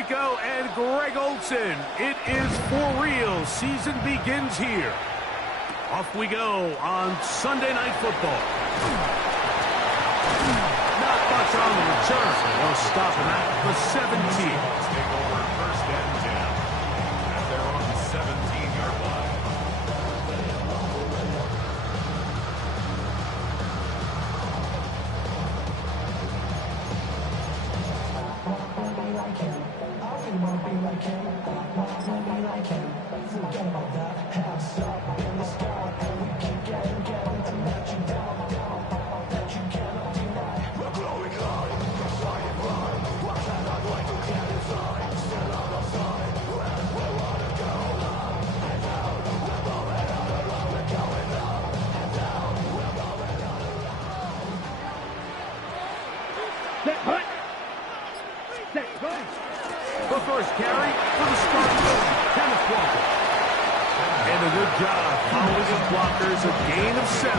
Rico and Greg Olson. It is for real. Season begins here. Off we go on Sunday Night Football. Not much on the return. They'll stop him at the 17. Take over first and 10. And they're on the 17-yard line. Forget about that. Hands up in the sky, and we keep getting and let you down, that you cannot deny. We're glowing light, we're shining bright. What can I wait to get inside? Still out of sight, where we wanna go. And down, we're going on a road, we're going up. And down, we're going on a road. Set hut. Set hut. The first carry for the starting Kenneth Walker. And a good job following his blockers, a gain of 7.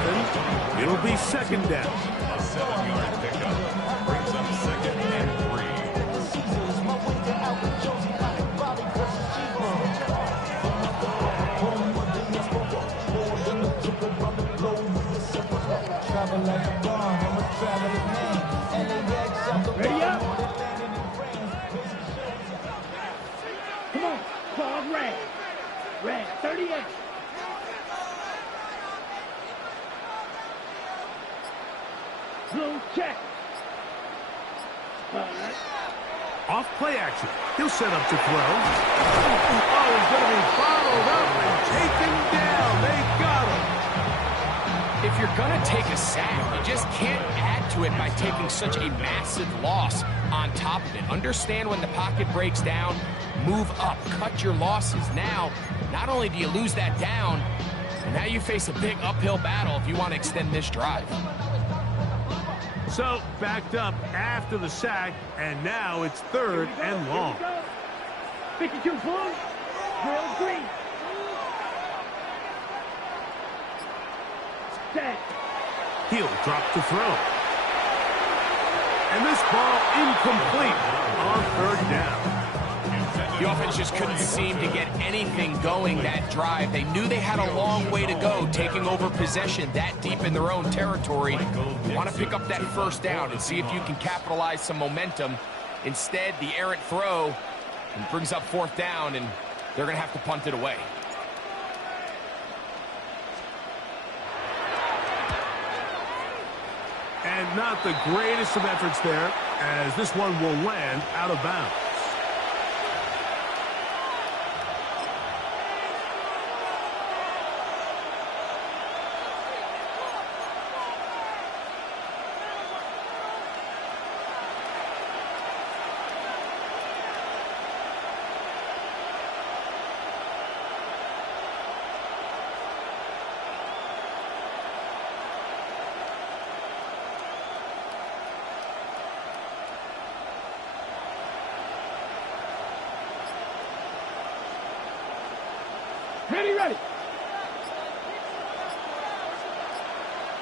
It'll be second down. A 7-yard pickup brings up second and 3. Ready up. Come on, call red. Red, 38. Blue check. Off play action. He'll set up to throw. Oh, he's going to be followed up and taken down. They got him. If you're going to take a sack, you just can't add to it by taking such a massive loss on top of it. Understand when the pocket breaks down, move up, cut your losses. Now, not only do you lose that down, but now you face a big uphill battle if you want to extend this drive. So, backed up after the sack, and now it's third and long. 52 blue, drill green. Set. He'll drop to throw. And this ball incomplete on third down. The offense just couldn't seem to get anything going that drive. They knew they had a long way to go, taking over possession that deep in their own territory. You want to pick up that first down and see if you can capitalize some momentum. Instead, the errant throw brings up fourth down, and they're going to have to punt it away. And not the greatest of efforts there, as this one will land out of bounds. Ready, ready.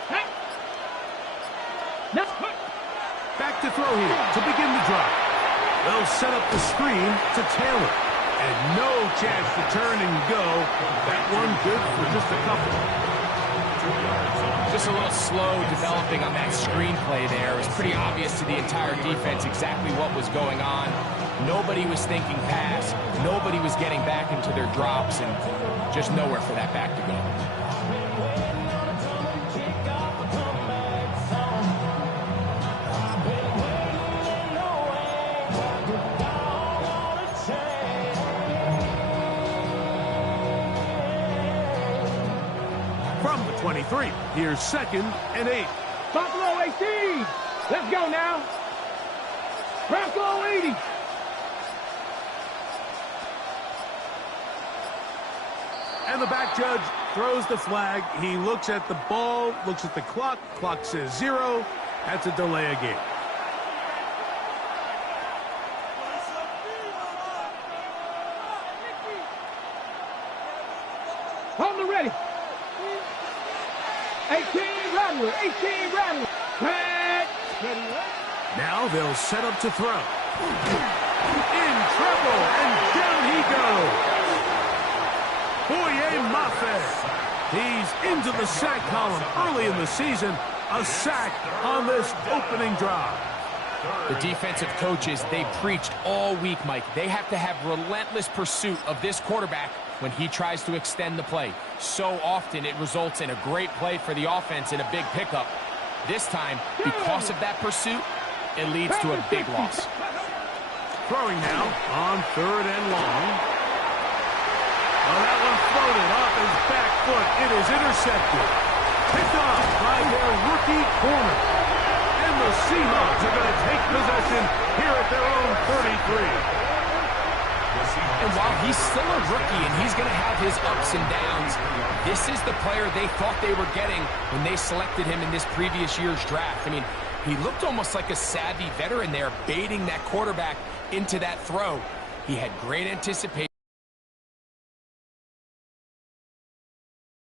Hey. Now. Back to throw here to begin the drive. They'll set up the screen to Taylor. And no chance to turn and go. That one good for just a couple. Just a little slow developing on that screenplay there. It was pretty obvious to the entire defense exactly what was going on. Nobody was thinking pass. Nobody was getting back into their drops, and just nowhere for that back to go. From the 23, here's second and 8. Buffalo 18. Let's go now. Bronco 80. And the back judge throws the flag. He looks at the ball, looks at the clock. Clock says 0. That's a delay of game. On the ready. 18 Rattler. 18 Rattler. Red. Ready. Now they'll set up to throw. In trouble. He's into the sack column early in the season. A sack on this opening drive. The defensive coaches, they preached all week, Mike. They have to have relentless pursuit of this quarterback when he tries to extend the play. So often it results in a great play for the offense and a big pickup. This time, because of that pursuit, it leads to a big loss. Throwing now on 3rd and long. Well, that one floated off his back foot. It is intercepted. Picked off by their rookie corner. And the Seahawks are going to take possession here at their own 33. And while he's still a rookie and he's going to have his ups and downs, this is the player they thought they were getting when they selected him in this previous year's draft. I mean, he looked almost like a savvy veteran there, baiting that quarterback into that throw. He had great anticipation.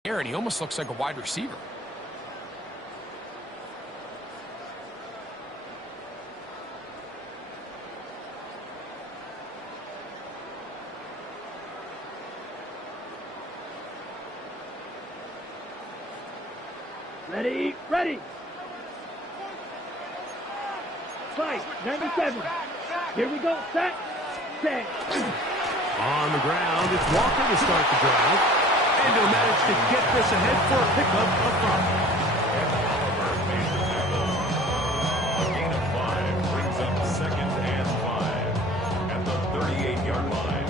And he almost looks like a wide receiver. Ready, ready. Fight, 97. Here we go, set. On the ground, it's Walker to start the drive. And he'll manage to get this ahead for a pickup up front. And Oliver made the tackle. A gain of 5 brings up 2nd and 5 at the 38-yard line.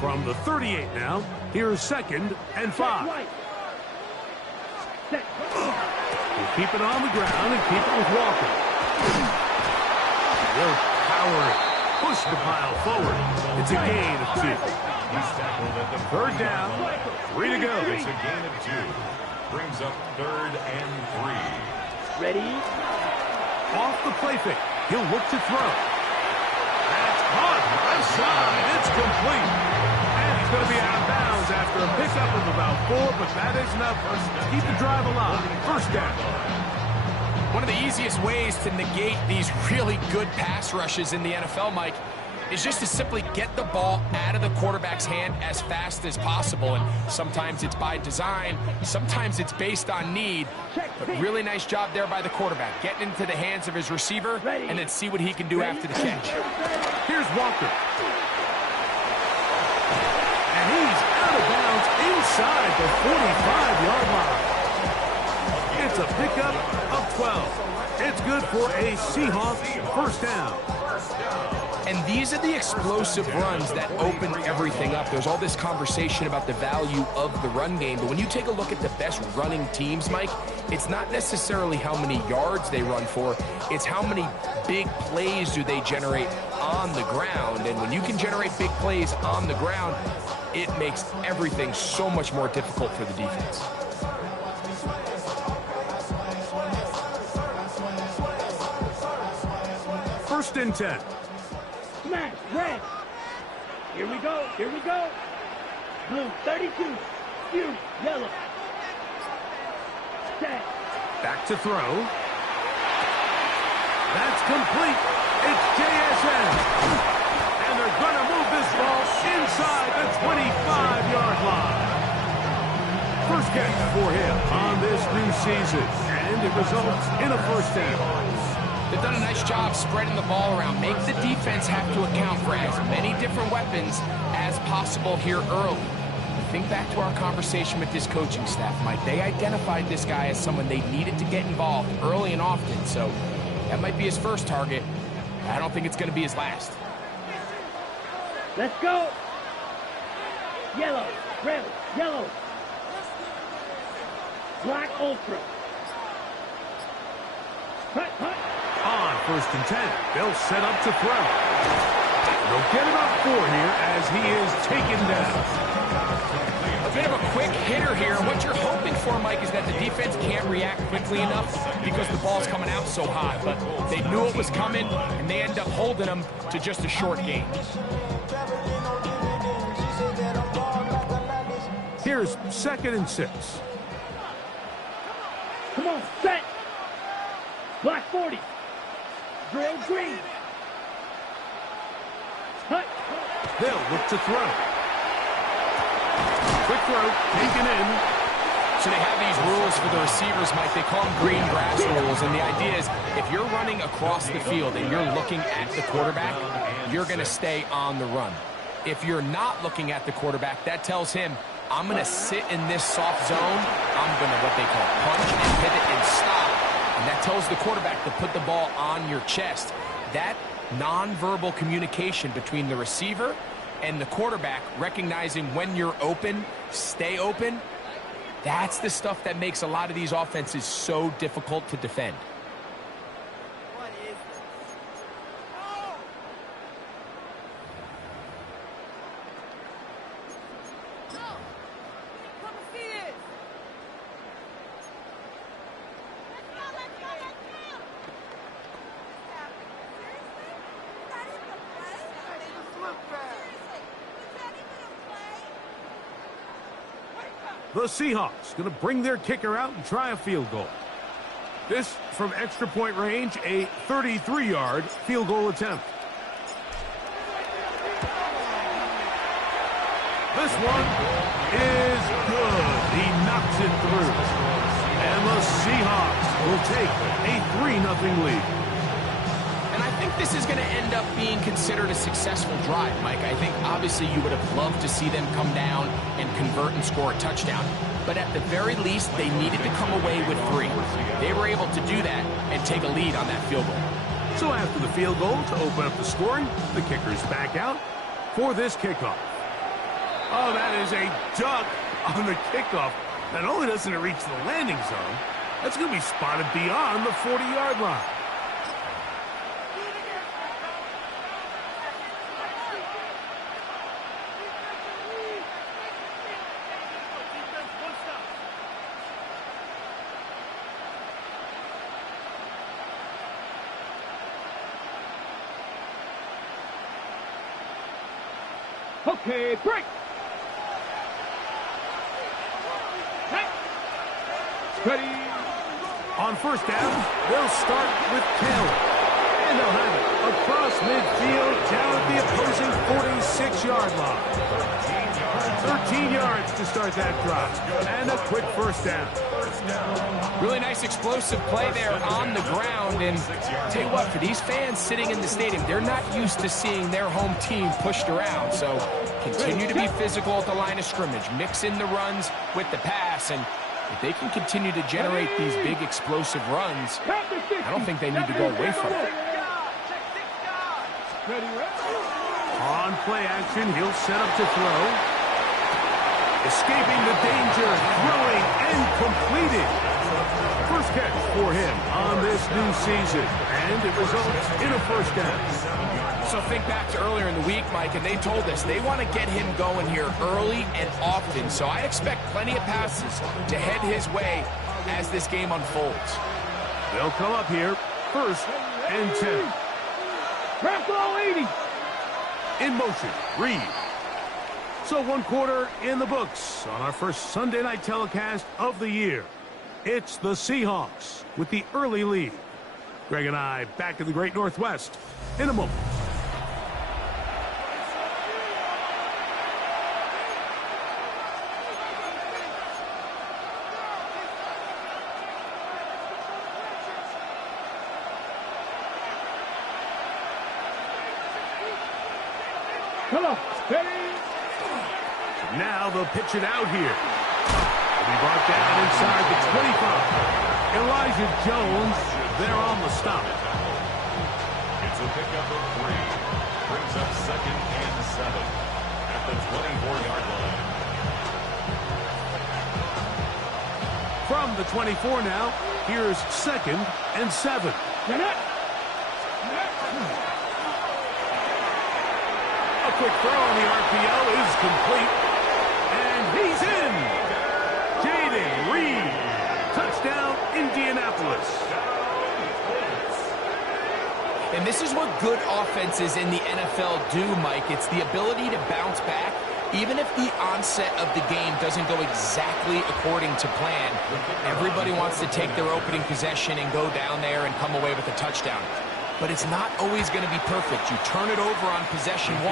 From the 38 now, here's 2nd and 5. Right. Set. We'll keep it on the ground and keep it with Walker. They'll power it. Push the pile forward. It's a gain of 2. He's tackled at the 3rd down. 3 to go. It's a gain of 2. Brings up 3rd and 3. Ready. Off the play fake. He'll look to throw. That's caught. Left side. It's complete. And he's going to be out of bounds after a pickup of about 4, but that is enough to keep the drive alive. 1st down. One of the easiest ways to negate these really good pass rushes in the NFL, Mike, is just to simply get the ball out of the quarterback's hand as fast as possible. And sometimes it's by design, sometimes it's based on need. But really nice job there by the quarterback, getting into the hands of his receiver and then see what he can do after the catch. Here's Walker. And he's out of bounds inside the 45-yard line. It's a pickup of 12. It's good for a Seahawks 1st down. And these are the explosive runs that open everything up. There's all this conversation about the value of the run game, but when you take a look at the best running teams, Mike, it's not necessarily how many yards they run for, it's how many big plays do they generate on the ground. And when you can generate big plays on the ground, it makes everything so much more difficult for the defense. First and 10. Smash, red. Here we go, here we go. Blue, 32. Blue, yellow. Set. Back to throw. That's complete. It's JSN. And they're going to move this ball inside the 25-yard line. First catch for him on this new season. And it results in a 1st down. They've done a nice job spreading the ball around. Make the defense have to account for as many different weapons as possible here early. Think back to our conversation with this coaching staff, Mike. They identified this guy as someone they needed to get involved early and often, so that might be his first target. I don't think it's going to be his last. Let's go. Yellow, red, yellow. Black ultra. Cut, cut. On 1st and 10, they'll set up to throw. They'll get about 4 here as he is taken down. A bit of a quick hitter here. What you're hoping for, Mike, is that the defense can't react quickly enough because the ball's coming out so hot. But they knew it was coming, and they end up holding them to just a short gain. Here's 2nd and 6. Come on, set. Black 40. Drill green. Hut. They'll look to throw. Quick throw, taken in. So they have these rules for the receivers, Mike. They call them green grass rules, and the idea is if you're running across the field and you're looking at the quarterback, you're going to stay on the run. If you're not looking at the quarterback, that tells him, I'm going to sit in this soft zone. I'm going to, what they call, punch and pivot and stop. And that tells the quarterback to put the ball on your chest. That nonverbal communication between the receiver and the quarterback, recognizing when you're open, stay open, that's the stuff that makes a lot of these offenses so difficult to defend. What is this? Oh! No! Come and see this! Let's go, let's go, let's go! What's happening? Seriously? Is that even a play? Hey, just look back! Seriously, is that even a play? Wake up! The Seahawks going to bring their kicker out and try a field goal. This from extra point range, a 33-yard field goal attempt. This one is good. He knocks it through. And the Seahawks will take a 3-0 lead. And I think this is going to end up being considered a successful drive, Mike. I think obviously you would have loved to see them come down and convert and score a touchdown. But at the very least, they needed to come away with 3. They were able to do that and take a lead on that field goal. So after the field goal to open up the scoring, the kicker's back out for this kickoff. Oh, that is a duck on the kickoff. Not only doesn't it reach the landing zone, that's going to be spotted beyond the 40-yard line. Okay, break. Hey. Ready. On first down, they'll start with Taylor. And they'll have it across midfield down at the opposing 46-yard line. 13 yards to start that drive. And a quick first down. Really nice explosive play there on the ground. And tell you what, for these fans sitting in the stadium, they're not used to seeing their home team pushed around. So continue to be physical at the line of scrimmage. Mix in the runs with the pass. And if they can continue to generate these big explosive runs, I don't think they need to go away from it. On play action, he'll set up to throw. Escaping the danger, throwing and completing. First catch for him on this new season, and it results in a first down. So think back to earlier in the week, Mike, and they told us they want to get him going here early and often. So I expect plenty of passes to head his way as this game unfolds. They'll come up here, first and 10. Crack ball 80. In motion, Reed. So 1 quarter in the books on our first Sunday night telecast of the year. It's the Seahawks with the early lead. Greg and I back in the Great Northwest in a moment. Come on, steady. Now they'll pitch it out here. He'll be brought down inside the 25. Elijah Jones, there on the stop. It's a pickup of 3. Brings up 2nd and 7 at the 24-yard line. From the 24 now, here's 2nd and 7. A quick throw on the RPO is complete. And he's in. Jaden Reed. Touchdown, Indianapolis. And this is what good offenses in the NFL do, Mike. It's the ability to bounce back Even if the onset of the game doesn't go exactly according to plan, everybody wants to take their opening possession and go down there and come away with a touchdown. But it's not always going to be perfect. You turn it over on possession 1.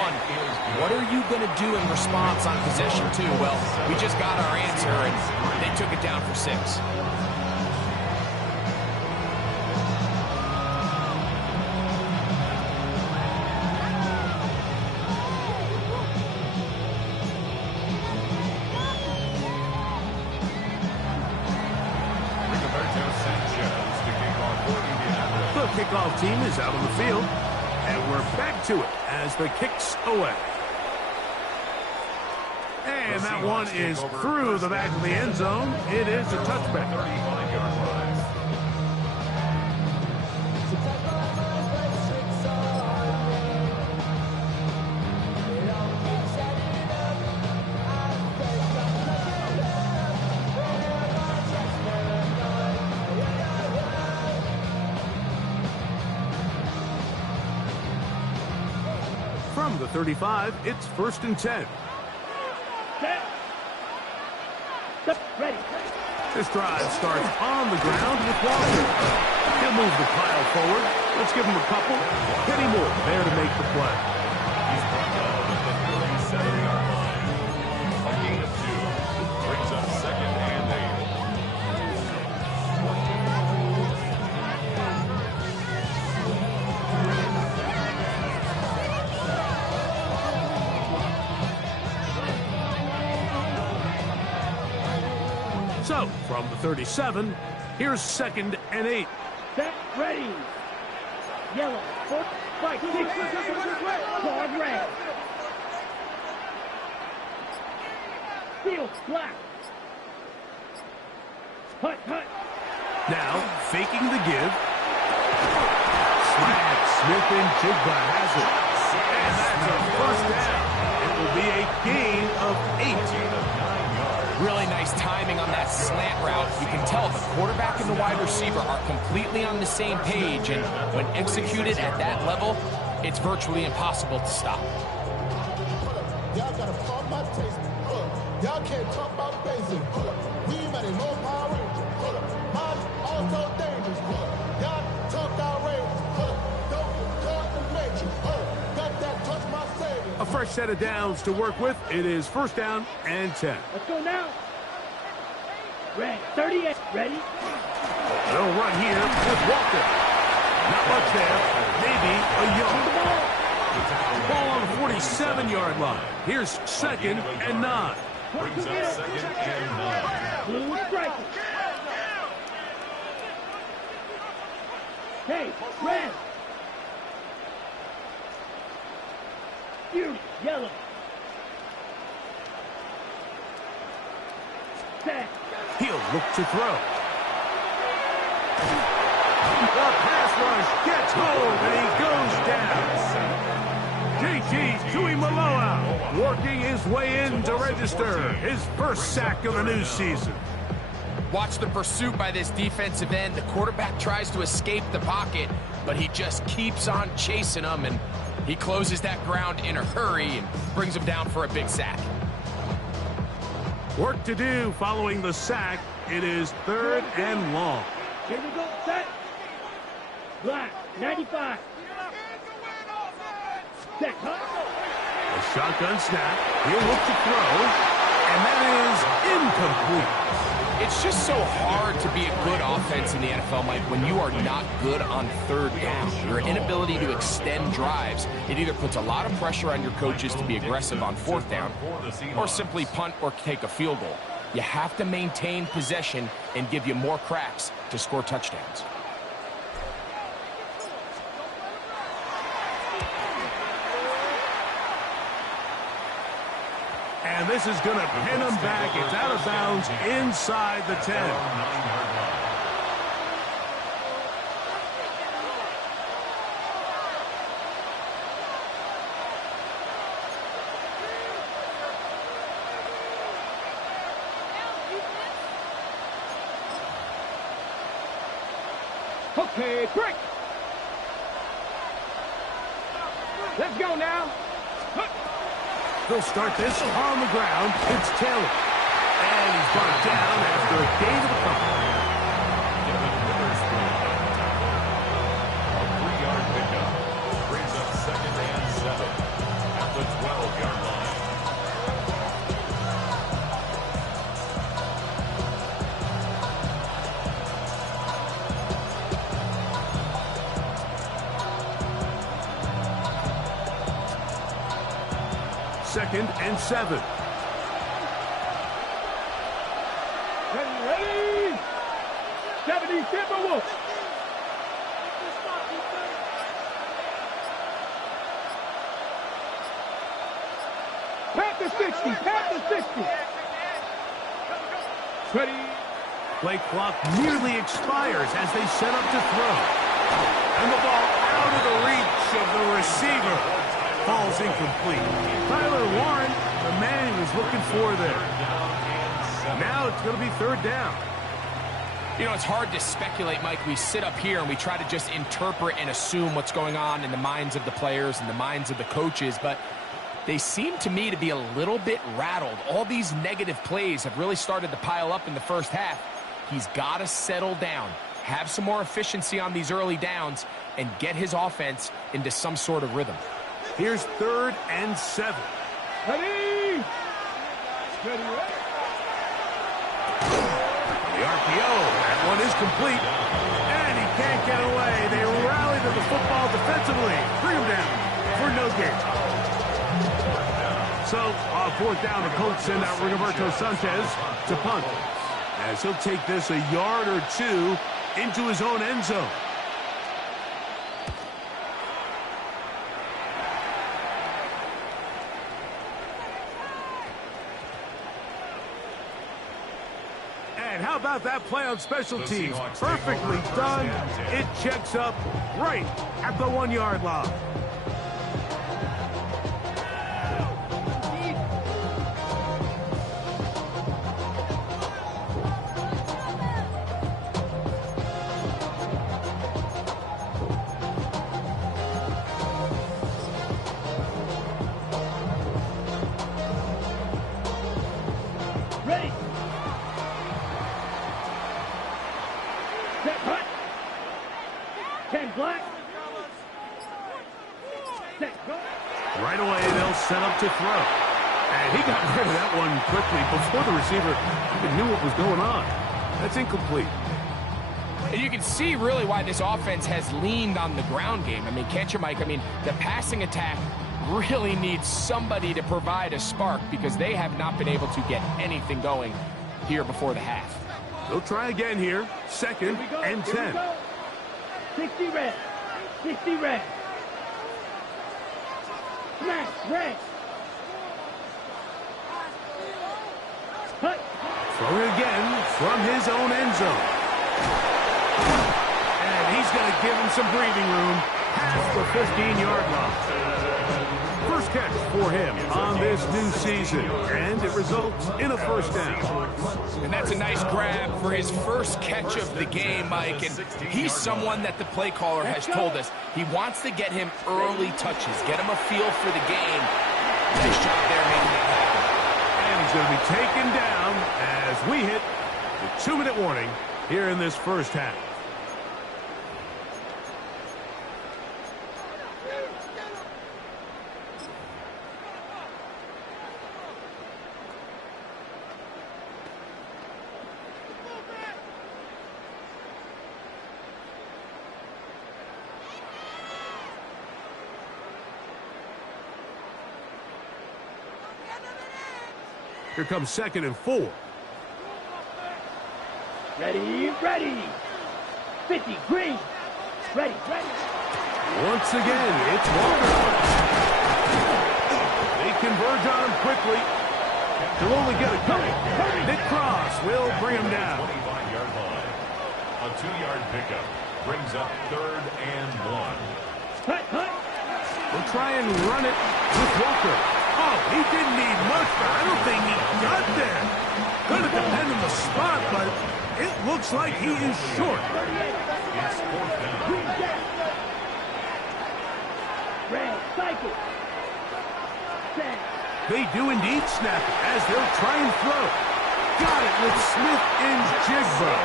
What are you going to do in response on possession 2? Well, we just got our answer, and they took it down for 6. Kickoff team is out on the field, and we're back to it as the kick's away. And that one is through the back of the end zone. It is a touchback. 35-yard line. From the 35, it's 1st and 10. Ready. This drive starts on the ground with Walker. He'll move the pile forward. Let's give him a couple. Kenny Moore there to make the play. He's brought down at the 37-yard line. A gain of 2 brings up 2nd and 8. So, from the 37, here's 2nd and 8. Set. Ready. Yellow. 4, 5, 6. Guard red. Field black. Hut. Now, faking the give. Slant. Smith and Jigba has it. And that's a first down. It will be a gain of 8. Really nice timing on that slant route. You can tell the quarterback and the wide receiver are completely on the same page, and when executed at that level, it's virtually impossible to stop. Y'all gotta pump my taste. Y'all can't talk about basic. We mighty low power rangers. Mine also dangerous. Y'all talk outrageous. Don't talk the matrix. Got that touch my savior. A fresh set of downs to work with. It is 1st down and 10. Let's go now. Red. 38. Ready. They'll run here with Walker. Not much there. Maybe a yard. Ball on the 47-yard line. Here's 2nd and 9. Brings up 2nd and 9. Blue strike. Hey, red. You, yellow. Set. He'll look to throw. The pass rush gets home, and he goes down. JT Tuimoloau working his way in to register his first sack of the new season. Watch the pursuit by this defensive end. The quarterback tries to escape the pocket, but he just keeps on chasing him, and he closes that ground in a hurry and brings him down for a big sack. Work to do following the sack. It is 3rd and long. Here we go. Set. Black. 95. Set. A shotgun snap. He'll look to throw. And that is incomplete. It's just so hard to be a good offense in the NFL, Mike, when you are not good on 3rd down. Your inability to extend drives, it either puts a lot of pressure on your coaches to be aggressive on 4th down or simply punt or take a field goal. You have to maintain possession and give you more cracks to score touchdowns. And this is going to pin him back. It's out of bounds inside the 10. Okay, break. Let's go now. They'll start this on the ground. It's Taylor. And he's brought down after a gain of a couple. Given Witherspoon on the tackle. A 3-yard pickup brings up 2nd and 7 at the 12-yard line. Second and 7. Ready? 70 Timberwolves. Pat the 60. Pat the 60. Ready? Play clock nearly expires as they set up to throw. And the ball out of the reach of the receiver. Falls incomplete. Tyler Warren, the man he was looking for there. Now it's going to be 3rd down. You know, it's hard to speculate, Mike. We sit up here and we try to just interpret and assume what's going on in the minds of the players and the minds of the coaches, but they seem to me to be a little bit rattled. All these negative plays have really started to pile up in the first half. He's got to settle down, have some more efficiency on these early downs, and get his offense into some sort of rhythm. Here's 3rd and 7. Ready? Ready? The RPO, that one is complete. And he can't get away. They rally to the football defensively. Bring him down for no gain. So, on 4th down, the Colts send out Rigoberto Sanchez to punt. As he'll take this a yard or 2 into his own end zone. And how about that play on special teams? Perfectly done. It checks up right at the 1-yard line. Ready? Set hut. 10 black. Set go. Right away, they'll set up to throw. And he got rid of that one quickly before the receiver even knew what was going on. That's incomplete. And you can see really why this offense has leaned on the ground game. I mean, can't you, Mike? I mean, the passing attack really needs somebody to provide a spark because they have not been able to get anything going here before the half. They'll try again here. 2nd and 10. 60 red. 60 red. Smash red. Hut. Throwing again from his own end zone. And he's going to give him some breathing room past the 15-yard line. First catch for him on this new season, and it results in a 1st down. And that's a nice grab for his first catch of the game, Mike. And he's someone that the play caller has told us he wants to get him early touches, get him a feel for the game. Nice job there making that happen. And he's going to be taken down as we hit the 2-minute warning here in this first half. Here comes 2nd and 4. Ready, ready. 50 green. Ready, ready. Once again, it's Walker. They converge on him quickly. They'll only get a couple. Nick Cross will bring him down. 25-yard line. A 2-yard pickup brings up 3rd and 1. Hut, hut. We'll try and run it with Walker. Oh, he didn't need much, but I don't think he got there. Could have depended on the spot, but it looks like he is short. It's 4th down. Green jet. Red cycle. Set. They do indeed snap it as they'll try and throw. Got it with Smith and Jigba.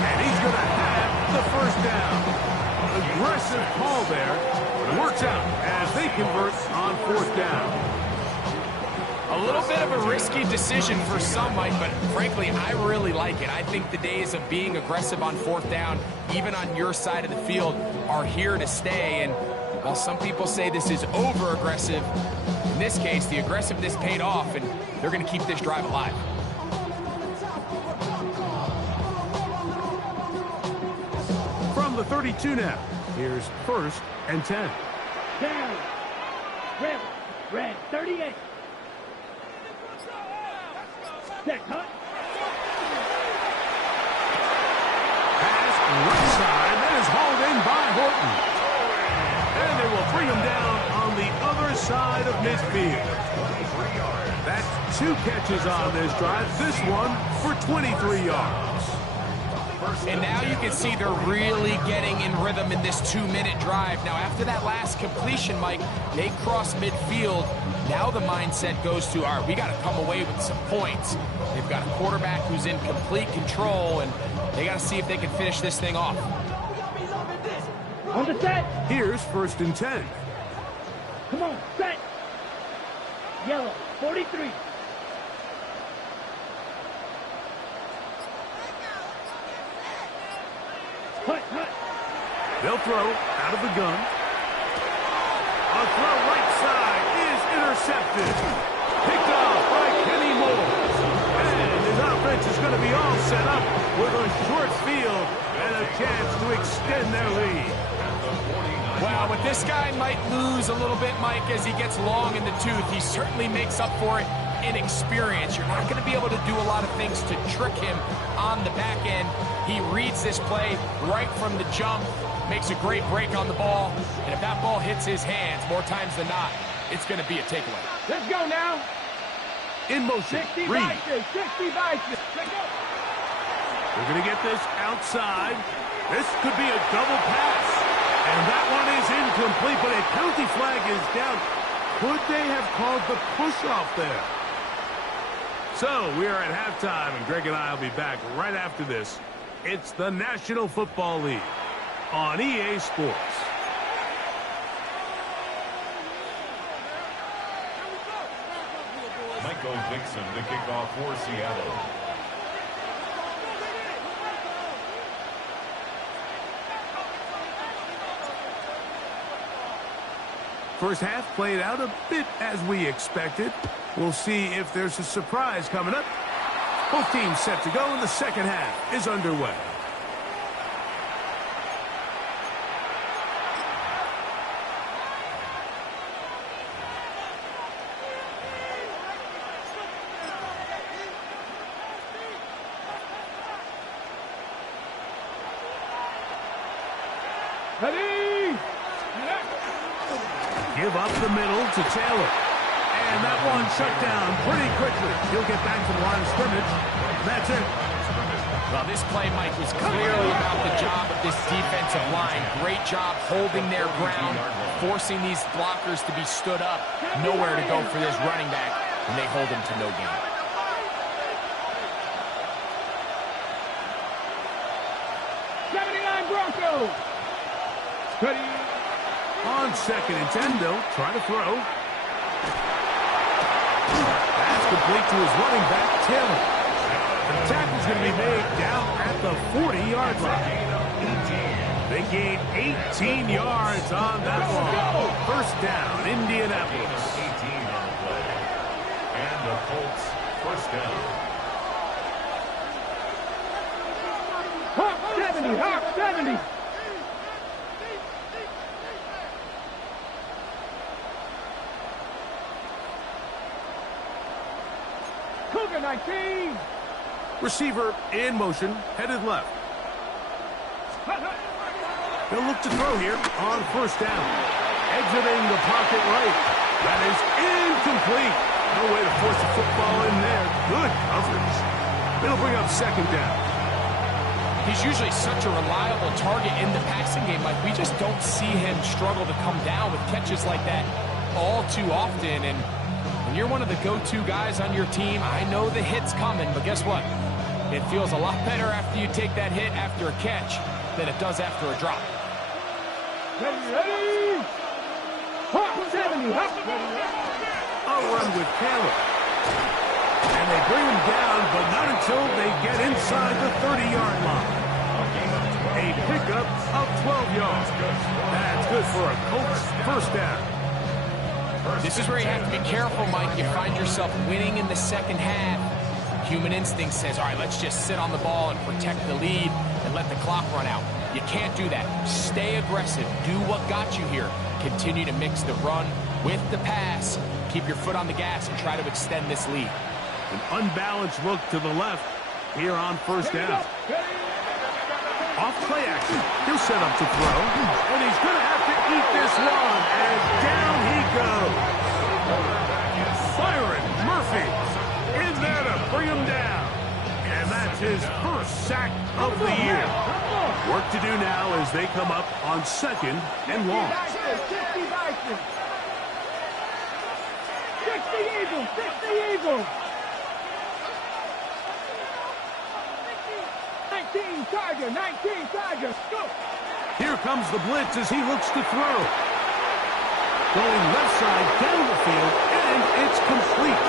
And he's going to have the first down. Aggressive call there, but it works out as they convert on fourth down. A little bit of a risky decision for some, Mike, but frankly, I really like it. I think the days of being aggressive on fourth down, even on your side of the field, are here to stay. And while some people say this is over-aggressive, in this case, the aggressiveness paid off, and they're going to keep this drive alive. From the 32 now, here's 1st and 10. Down. Red, 38. Set, cut. Pass right side. That is hauled in by Horton. And they will bring him down on the other side of midfield. That's 2 catches on this drive. This one for 23 yards. And now you can see they're really getting in rhythm in this 2-minute drive. Now, after that last completion, Mike, they cross midfield. Now the mindset goes to, all right, we got to come away with some points. They've got a quarterback who's in complete control, and they got to see if they can finish this thing off. On the set. Here's 1st and 10. Come on, set. Yellow, 43. Hut. They'll throw out of the gun. A throw right side is intercepted. Picked off by Kenny Moore. And his offense is going to be all set up with a short field and a chance to extend their lead. Well, but this guy might lose a little bit, Mike, as he gets long in the tooth. He certainly makes up for it in experience. You're not going to be able to do a lot of things to trick him on the back end. He reads this play right from the jump, makes a great break on the ball, and if that ball hits his hands more times than not, it's going to be a takeaway. Let's go now. In motion, 60 Reed. vices, 60 vices. Let's go. They're going to get this outside. This could be a double pass. And that one is incomplete, but a penalty flag is down. Could they have called the push-off there? So, we are at halftime, and Greg and I will be back right after this. It's the National Football League on EA Sports. Michael Dixon to kick off for Seattle. First half played out a bit as we expected. We'll see if there's a surprise coming up. Both teams set to go, and the second half is underway. Ready? Give up the middle to Taylor. And that one shut down pretty quickly. He'll get back to the line of scrimmage. That's it. Well, this play, Mike, was clearly about the job of this defensive line. Great job holding their ground, forcing these blockers to be stood up. Nowhere to go for this running back, and they hold him to no gain. Broncos. Ready. On 2nd and 10, they'll try to throw. That's complete to his running back, Taylor. The tackle's going to be made down at the 40-yard line. They gain 18 yards on that one. First down, Indianapolis. 18 on the play. And the Colts first down. Hawk 70, Hawk 70. Cougar 19. Receiver in motion, headed left. They'll look to throw here on first down. Exiting the pocket right. That is incomplete. No way to force the football in there. Good coverage. It'll bring up second down. He's usually such a reliable target in the passing game. Like, we just don't see him struggle to come down with catches like that all too often. And When you're one of the go-to guys on your team, I know the hit's coming, but guess what? It feels a lot better after you take that hit after a catch than it does after a drop. Ready? Hop, 70, hop. A run with Taylor. And they bring him down, but not until they get inside the 30-yard line. A pickup of 12 yards. That's good for a Colts first down. This is where you have to be careful, Mike. You find yourself winning in the second half. Human instinct says, all right, let's just sit on the ball and protect the lead and let the clock run out. You can't do that. Stay aggressive. Do what got you here. Continue to mix the run with the pass. Keep your foot on the gas and try to extend this lead. An unbalanced look to the left here on first down. Off play action. He'll set up to throw. And he's going to have to eat this one. And down he goes. Byron Murphy in there to bring him down. And that's his first sack of the year. Work to do now as they come up on second and long. 60 Eagles. 19 Chargers, go! Here comes the blitz as he looks to throw. Going left side down the field, and it's complete.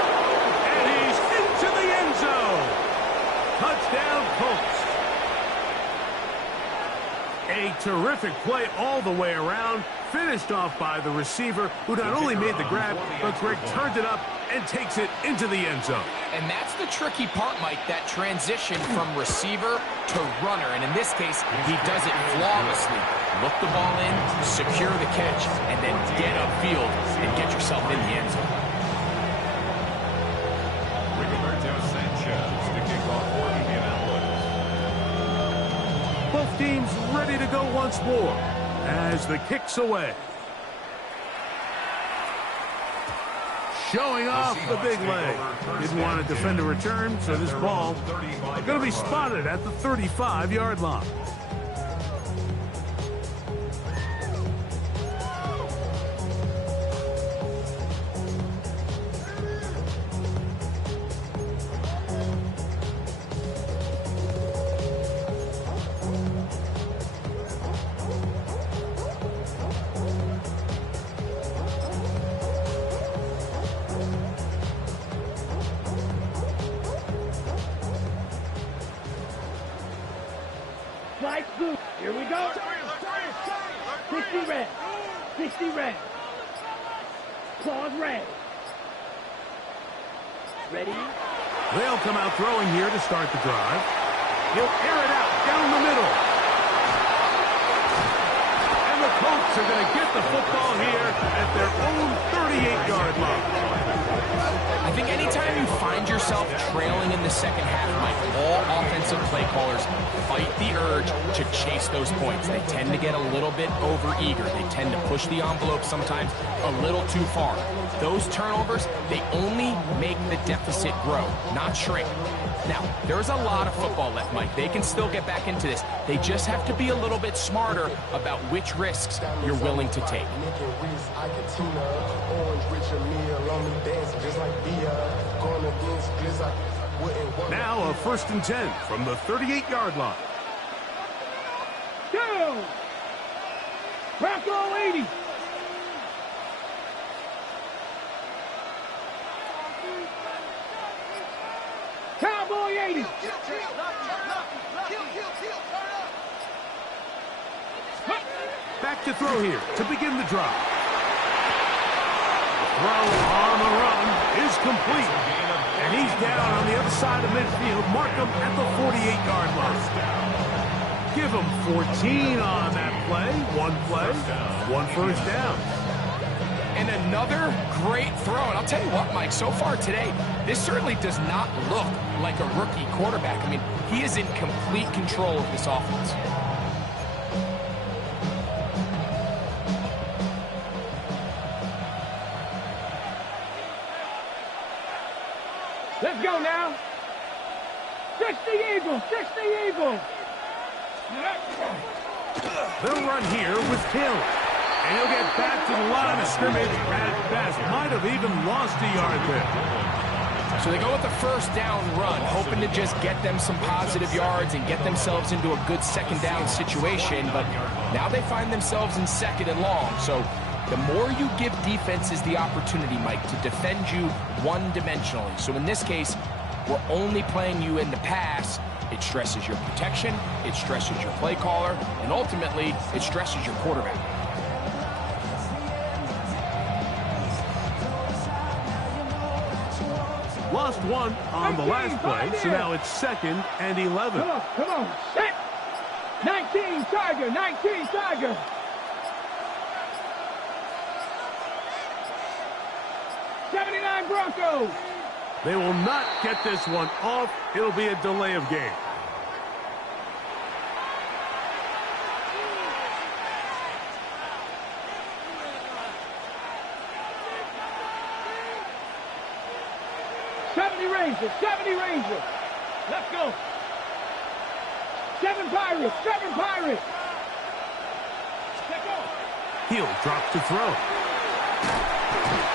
And he's into the end zone. Touchdown, Colts. A terrific play all the way around, finished off by the receiver, who not only made the grab, but Greg turned it up and takes it into the end zone. And that's the tricky part, Mike, that transition from receiver to runner. And in this case, he does it flawlessly. Look the ball in, secure the catch, and then get upfield and get yourself in the end zone. Rigoberto Sanchez to kick off for Indianapolis. Both teams ready to go once more as the kick's away. Showing off the big leg. Didn't want to defend a return, so this ball going to be spotted at the 35-yard line. Flight blue. Here we go. 60 red. Claws red. Ready? They'll come out throwing here to start the drive. He'll air it out down the middle. And the Colts are going to get the football here at their own 38-yard line. I think anytime you find yourself trailing in the second half, Mike, all offensive play callers fight the urge to chase those points. They tend to get a little bit overeager. They tend to push the envelope sometimes a little too far. Those turnovers, they only make the deficit grow, not shrink. Now, there's a lot of football left, Mike. They can still get back into this. They just have to be a little bit smarter about which risks you're willing to take. Now a 1st and 10 from the 38-yard line. Go! Bronco 80. Cowboy 80. Back to throw here to begin the drive. The throw on the run is complete. And he's down on the other side of midfield. Mark him at the 48-yard line. Give him 14 on that play. One first down. And another great throw. And I'll tell you what, Mike, so far today, this certainly does not look like a rookie quarterback. I mean, he is in complete control of this offense. Let's go now. 60 Eagles, 60 Eagles. They'll run here with Taylor. And he'll get back to the line of scrimmage at best. Might have even lost a yard there. So they go with the first down run, hoping to just get them some positive yards and get themselves into a good second down situation. But now they find themselves in second and long. So the more you give defenses the opportunity, Mike, to defend you one-dimensionally. So in this case, we're only playing you in the pass. It stresses your protection, it stresses your play caller, and ultimately, it stresses your quarterback. Lost one on the last play, so now it's 2nd and 11. Come on, set! 19 Tiger, 19 Tiger! '79 Broncos! They will not get this one off. It'll be a delay of game. '70 Rangers. Let's go. 7 Pirates, 7 Pirates. Let's go. He'll drop to throw.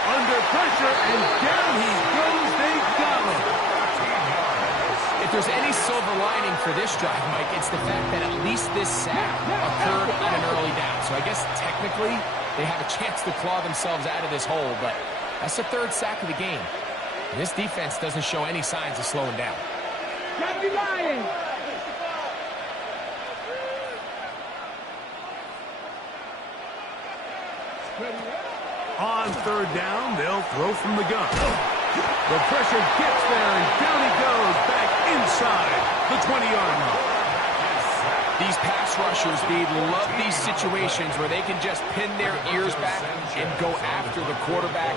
Under pressure, and down he goes. They got him. If there's any silver lining for this drive, Mike, it's the fact that at least this sack occurred on an early down. So I guess technically they have a chance to claw themselves out of this hole, but that's the 3rd sack of the game. And this defense doesn't show any signs of slowing down. Dabby Lions. On 3rd down, they'll throw from the gun. The pressure gets there, and down he goes, back inside the 20-yard line. These pass rushers, they love these situations where they can just pin their ears back and go after the quarterback.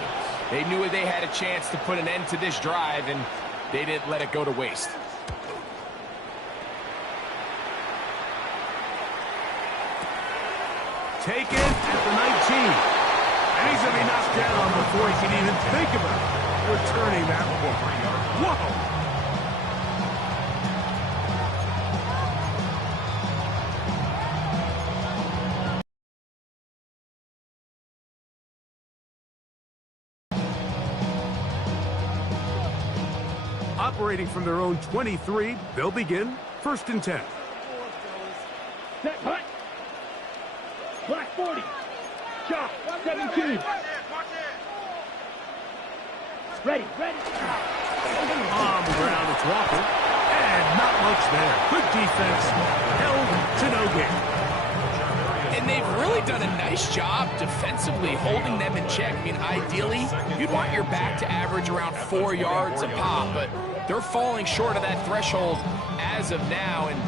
They knew they had a chance to put an end to this drive, and they didn't let it go to waste. Taken at the 19. And he's going to be knocked down before he can even think about returning that one. Whoa! Operating from their own 23, they'll begin 1st and 10. Set, hut. Black 40. Chop, 17. Ready. On the ground, it's Walker. And not much there. Good defense. Held to no gain. And they've really done a nice job defensively holding them in check. I mean, ideally, you'd want your back to average around 4 yards a pop, but they're falling short of that threshold as of now, and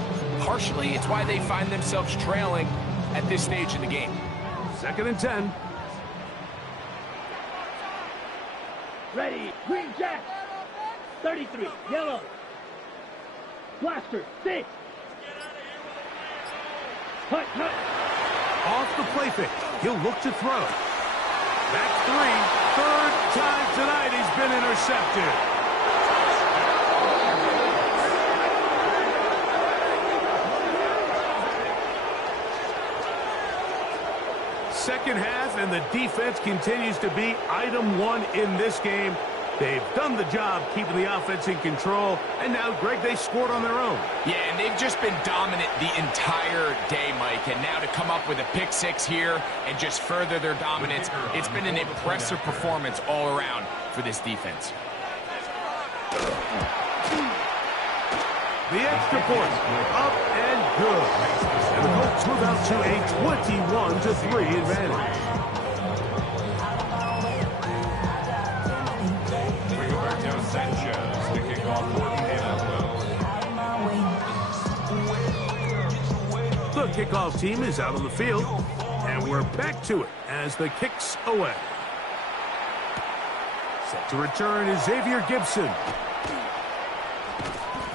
partially it's why they find themselves trailing at this stage in the game. 2nd and 10. Ready. Green Jack. 33. Yellow. Blaster. 6. Hut. Off the play fake. He'll look to throw. Back 3. 3rd time tonight he's been intercepted. Second half, and the defense continues to be item 1 in this game. They've done the job keeping the offense in control, and now, Greg, they scored on their own. Yeah, and they've just been dominant the entire day, Mike, and now to come up with a pick 6 here and just further their dominance, it's been an impressive performance all around for this defense. The extra point, up and good. And the Colts move out to a 21-3 advantage. Roberto Sanchez to kick off for Tampa. The kickoff team is out on the field, and we're back to it as the kick's away. Set to return is Xavier Gibson.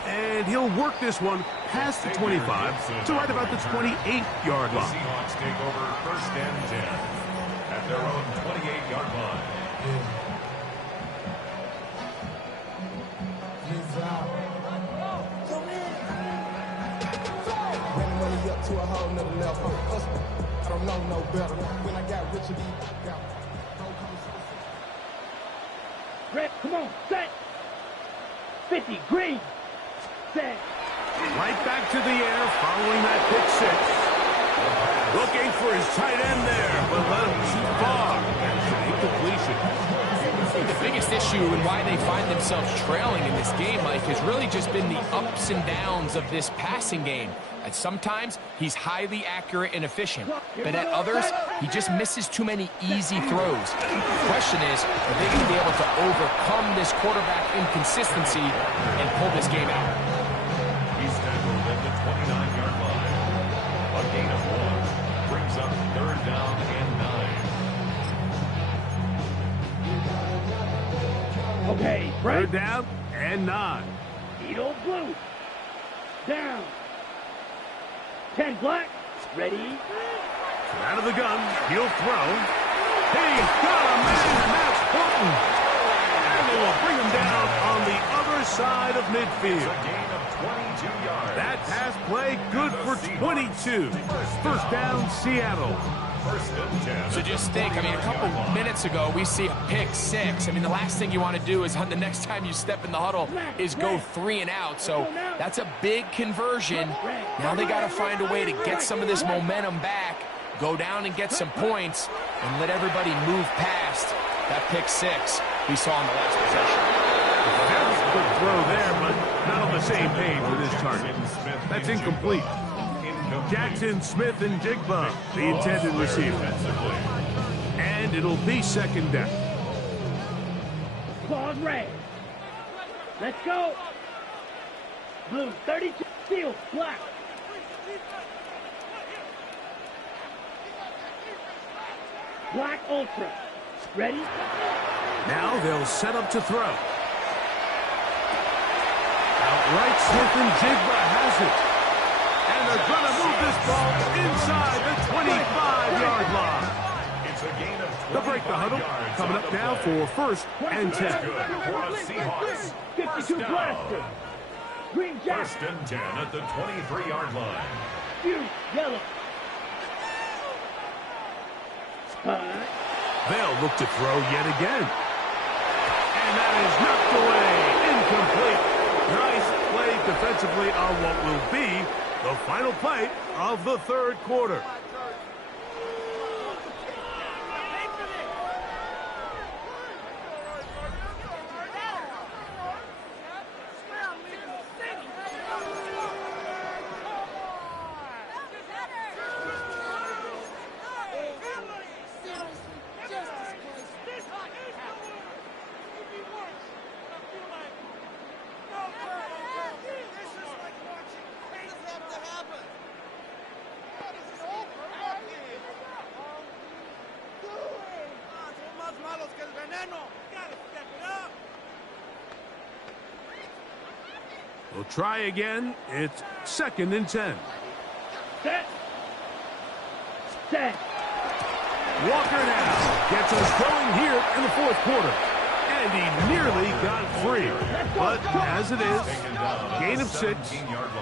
And he'll work this one past the 25 to right about the 28-yard The line. Seahawks take over 1st and 10 at their own 28-yard line. me up to a whole nother level. I don't know no better. When I got rich and Red, come on, set. 50, green, set. Right back to the air following that pick six. Looking for his tight end there, but let him too far. That's an incompletion. The biggest issue and why they find themselves trailing in this game, Mike, has really just been the ups and downs of this passing game. And sometimes he's highly accurate and efficient, but at others, he just misses too many easy throws. The question is, are they going to be able to overcome this quarterback inconsistency and pull this game out? He's tackled at the 29-yard line. A gain of 1 brings up 3rd down and 9. Okay, Third break. down and 9. Needle blue. Down. 10 black. Ready. Out of the gun, he'll throw. He's got a man, and that's Horton. And they will bring him down on the other side of midfield. A gain of 22 yards. That pass play good for 22. First down, Seattle. First and 10. So just think, I mean, a couple minutes ago, we see a pick six. I mean, the last thing you want to do is on the next time you step in the huddle is go 3 and out. So that's a big conversion. Now they got to find a way to get some of this momentum back, go down and get some points, and let everybody move past that pick six we saw in the last possession. That's a good throw there, but not on the same page with his target. That's incomplete. Jackson, Smith, and Jigba, the intended receiver. And it'll be second down. Claws red. Let's go. Blue, 32, steel, black. Black ultra. Ready? Now they'll set up to throw. Outright, Smith and Jigba has it. And they're going to move this ball inside the 25-yard line. It's a gain of 25 They'll break the huddle. yards Coming up now for first and 10. Good for the Seahawks. 52 First blaster. down. Green jack. First and 10 at the 23-yard line. Fuse, yellow. Punt. They'll look to throw yet again. And that is knocked away. Incomplete. Nice play defensively on what will be the final play of the third quarter. We'll try again. It's second and 10. Set. Set. Walker now gets us going here in the fourth quarter. And he nearly got free. But as it is, gain of 6,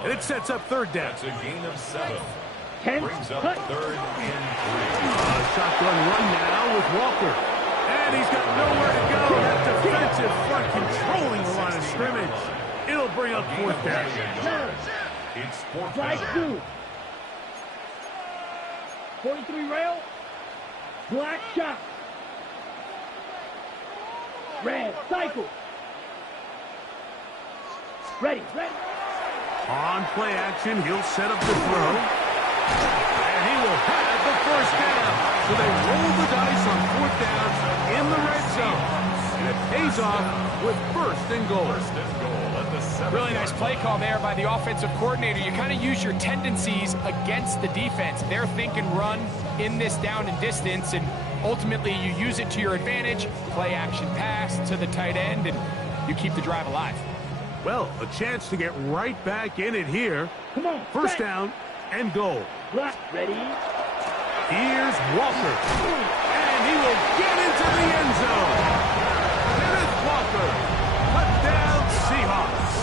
and it sets up third down. That's a gain of 7. 10. Brings up Cut. 3rd and 3. Shotgun run now with Walker. And he's got nowhere to go. That defensive front controlling the line of scrimmage. It'll bring up fourth down. It's fourth Flag down. 2. 43 rail. Black shot. Red cycle. Ready, ready. On play action, he'll set up the throw. And he will have the first down. So they roll the dice on fourth down in the red zone. And it pays off with first and goal. First and goal at the 7. Really nice play call there by the offensive coordinator. You kind of use your tendencies against the defense. They're thinking run in this down and distance, and ultimately you use it to your advantage. Play action pass to the tight end, and you keep the drive alive. Well, a chance to get right back in it here. Come on. First set. down and goal. Black, ready. Here's Walker. And he will get into the end zone. Kenneth Walker. Touchdown, Seahawks.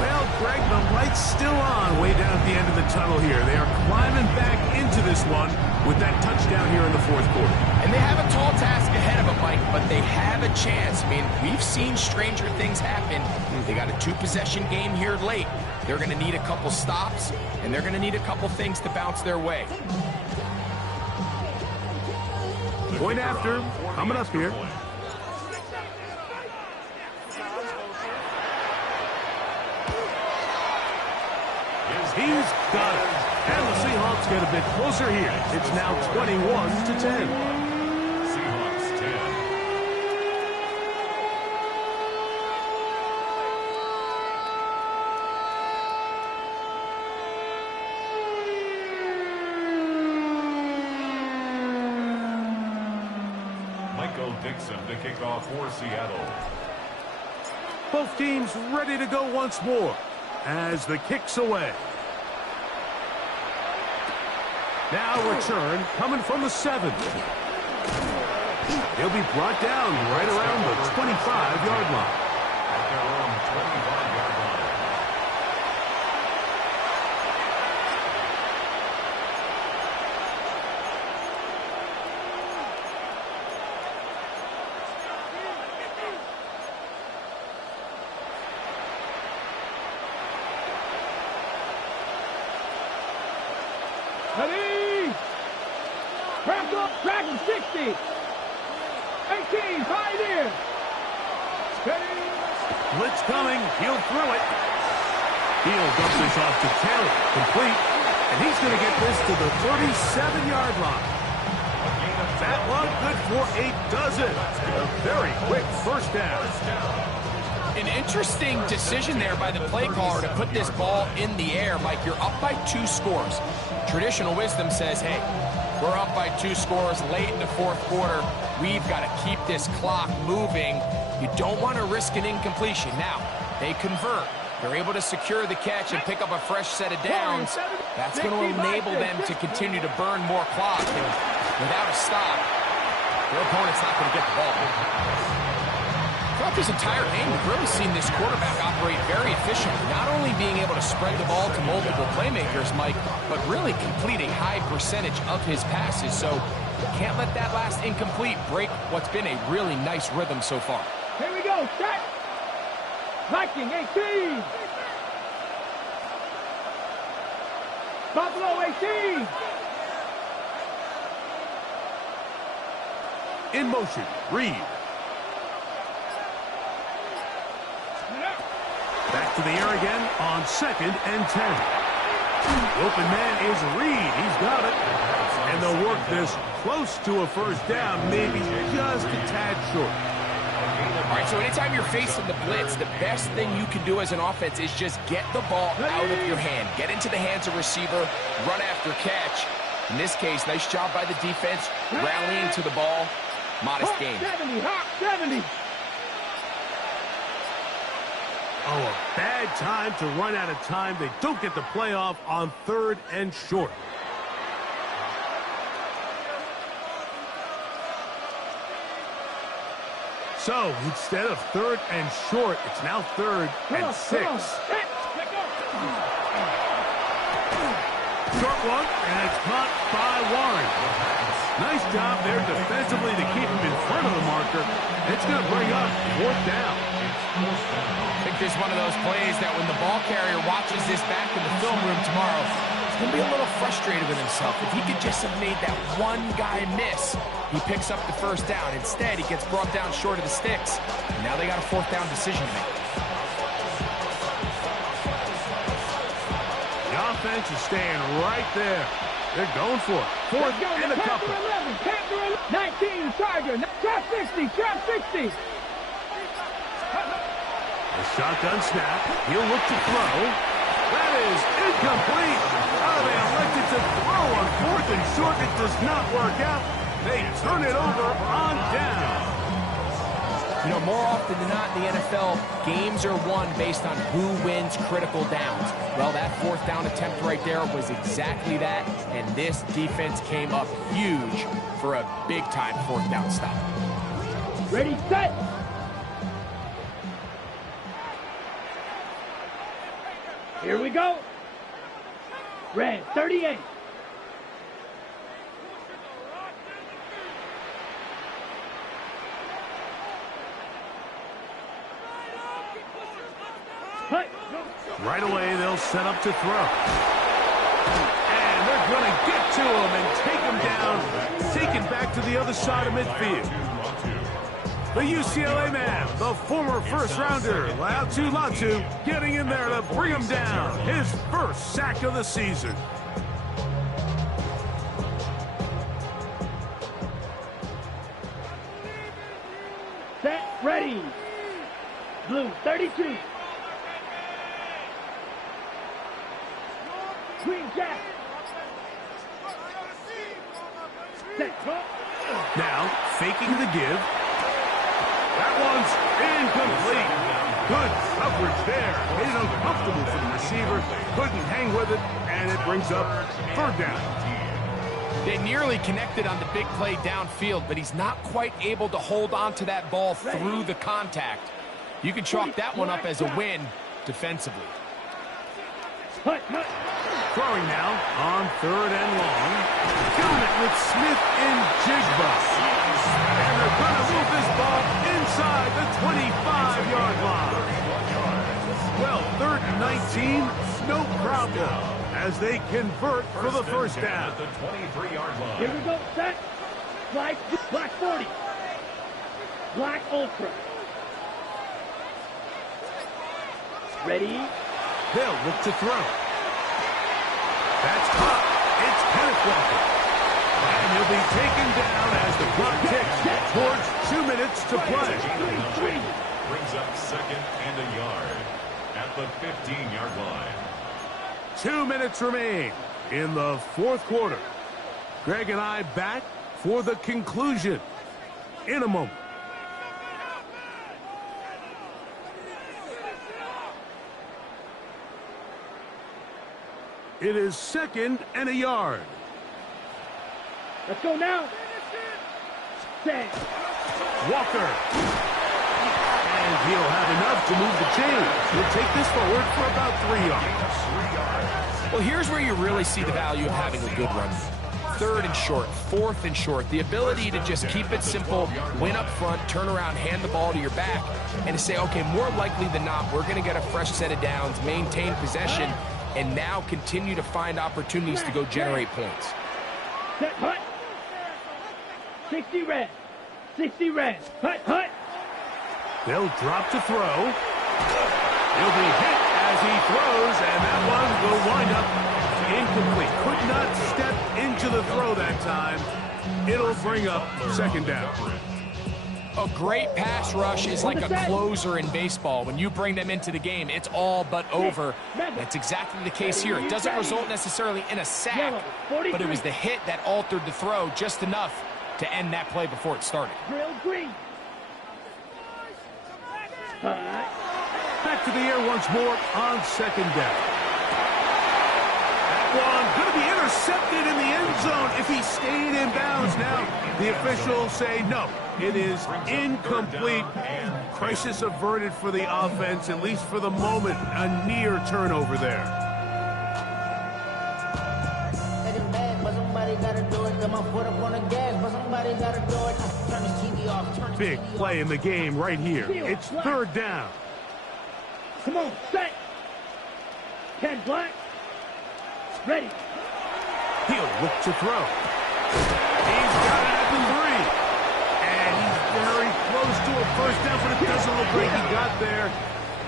Well, Greg, the lights still still on way down at the end of the tunnel here. They are climbing back into this one with that touchdown here in the fourth quarter. And they have a tall task ahead of them, Mike, but they have a chance. I mean, we've seen stranger things happen. They got a two-possession game here late. They're going to need a couple stops, and they're going to need a couple things to bounce their way. Point after, coming up here. He's got it. And the Seahawks get a bit closer here. It's now 21-10. Seahawks 10. Michael Dixon to kick off for Seattle. Both teams ready to go once more as the kick's away. Now return coming from the 7. He'll be brought down right around the 25-yard line. At their own 25-yard line. Ready? Crack him, 60. 18, pioneer. Steady. Blitz coming. He'll throw it. He'll dump this off to Taylor. Complete. And he's going to get this to the 37-yard line. That one good for a dozen. A very quick first down. An interesting decision there by the play caller to put this ball in the air. Mike, you're up by 2 scores. Traditional wisdom says, hey, we're up by 2 scores late in the fourth quarter. We've got to keep this clock moving. You don't want to risk an incompletion. Now, they convert. They're able to secure the catch and pick up a fresh set of downs. That's going to enable them to continue to burn more clock. And without a stop, their opponent's not going to get the ball. Throughout this entire game, we've really seen this quarterback operate very efficiently, not only being able to spread the ball to multiple playmakers, Mike, but really complete a high percentage of his passes. So can't let that last incomplete break what's been a really nice rhythm so far. Here we go, set. Viking, 18. Buffalo, 18. In motion, Reed. Back to the air again on 2nd and 10. The open man is Reed. He's got it. And they'll work this close to a first down, maybe just a tad short. All right, so anytime you're facing the blitz, the best thing you can do as an offense is just get the ball out of your hand. Get into the hands of receiver, run after catch. In this case, nice job by the defense, rallying to the ball. Modest gain. 70, Hawk 70. Oh, a bad time to run out of time. They don't get the playoff on 3rd and short. So, instead of 3rd and short, it's now 3rd and 6. Short one, and it's caught by Warren. Nice job there defensively to keep him in front of the marker. It's going to bring up 4th down. I think this is one of those plays that when the ball carrier watches this back in the film room tomorrow, he's going to be a little frustrated with himself. If he could just have made that one guy miss, he picks up the first down. Instead, he gets brought down short of the sticks. And now they got a 4th down decision to make. The offense is staying right there. They're going for it. 4th and a couple. 19, Charger. Trap 60, trap 60. A shotgun snap. He'll look to throw. That is incomplete. Oh, they elected to throw on 4th and short. It does not work out. They turn it over on down. You know, more often than not in the NFL, games are won based on who wins critical downs. Well, that 4th down attempt right there was exactly that, and this defense came up huge for a big-time 4th down stop. Ready, set. Here we go. Red, 38. Hut. Right away, they'll set up to throw. And they're going to get to him and take him down, take it back to the other side of midfield. The UCLA man, the former first-rounder, Latu, getting in there to bring him down. His first sack of the season. Set, ready. Blue, 32. Green Jack. Set, cut. Now, faking the give. That one's incomplete. Good coverage there. Made it uncomfortable for the receiver. Couldn't hang with it, and it brings up third down. They nearly connected on the big play downfield, but he's not quite able to hold on to that ball through the contact. You can chalk that one up as a win defensively. Throwing now on third and long. Killing it with Smith and Jigba. And they're going to move this ball inside the 25-yard line. Well, third and 19, no problem, as they convert for the first down. At the 23-yard line. Here we go, set. Black 40. Black Ultra. Ready? They'll look to throw. That's caught. It's Kenneth Walker. And he'll be taken down as the clock ticks towards 2 minutes to play. Brings up second and a yard at the 15-yard line. 2 minutes remain in the fourth quarter. Greg and I back for the conclusion in a moment. It is second and a yard. Let's go now. Set. Walker. And he'll have enough to move the chains. He'll take this forward for about 3 yards. Well, here's where you really see the value of having a good run. Third and short, fourth and short. The ability to just keep it simple, win up front, turn around, hand the ball to your back, and to say, okay, more likely than not, we're going to get a fresh set of downs, maintain possession, and now continue to find opportunities to go generate points. Set, hut. 60 red. 60 red. Hut, hut. They'll drop to throw. He'll be hit as he throws, and that one will wind up incomplete. Could not step into the throw that time. It'll bring up second down. A great pass rush is like a closer in baseball. When you bring them into the game, it's all but over. That's exactly the case here. It doesn't result necessarily in a sack, but it was the hit that altered the throw just enough to end that play before it started. Drill green. Back to the air once more on second down. That one going to be intercepted in the end zone if he stayed in bounds. Now the officials say no. It is incomplete. Crisis averted for the offense, at least for the moment. A near turnover there. Big play in the game right here. It's third down. Come on, set. 10 black. Ready. He'll look to throw. He's got it at the 3. And he's very close to a first down, but it doesn't look like he got there.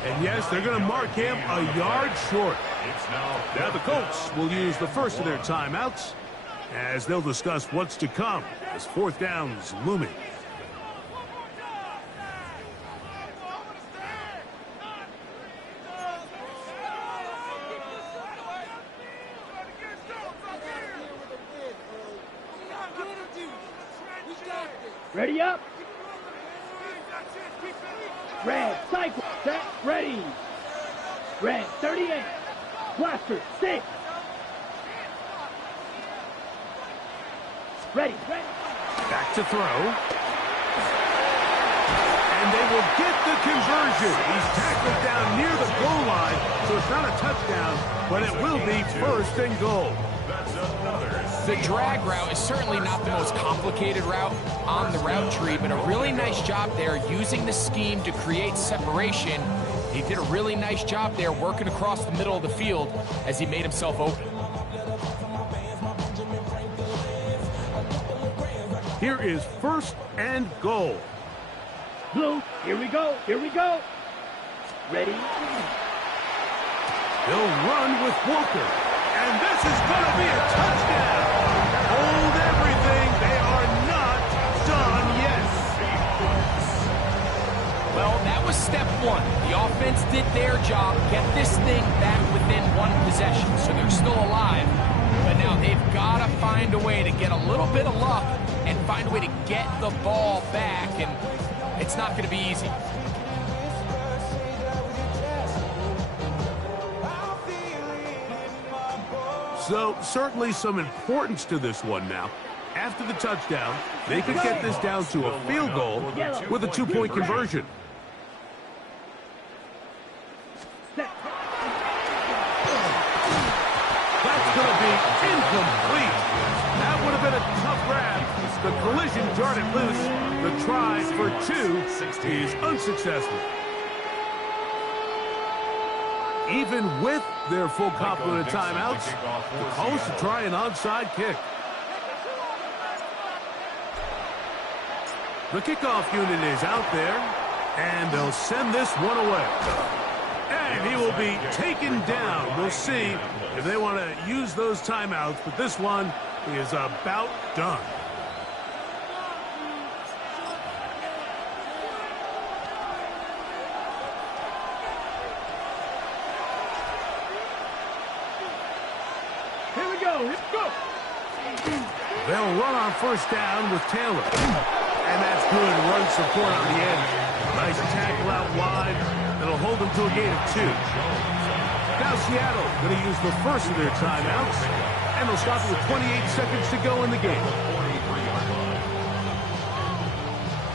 And yes, they're going to mark him a yard short. Now the Colts will use the first of their timeouts as they'll discuss what's to come as fourth down's looming. Ready up. Red, cycle, set, ready. Red, 38. Blaster, 6. Ready, ready. Back to throw. And they will get the conversion. He's tackled down near the goal line, so it's not a touchdown. touchdown, but it will be first and goal. That's another. The drag route is certainly not the most complicated route on the route tree, but a really nice job there using the scheme to create separation. He did a really nice job there working across the middle of the field as he made himself open. Here is first and goal. Blue, here we go, here we go. Ready? He'll run with Walker. And this is going to be a touchdown. Hold everything. They are not done yet. Well, that was step one. The offense did their job, get this thing back within one possession, so they're still alive. But now they've got to find a way to get a little bit of luck and find a way to get the ball back, and it's not going to be easy. So, certainly some importance to this one now. After the touchdown, they could get this down to a field goal with a two-point conversion. That's going to be incomplete. That would have been a tough grab. The collision darted loose. The try for two is unsuccessful. Even with their full complement of timeouts, the Colts to try an onside kick. The kickoff unit is out there, and they'll send this one away. And he will be taken down. We'll see if they want to use those timeouts, but this one is about done. Here we go, here we go. They'll run on first down with Taylor. And that's good run support on the end. Nice tackle out wide. That'll hold them to a gain of 2. Now Seattle going to use the first of their timeouts. And they'll stop it with 28 seconds to go in the game.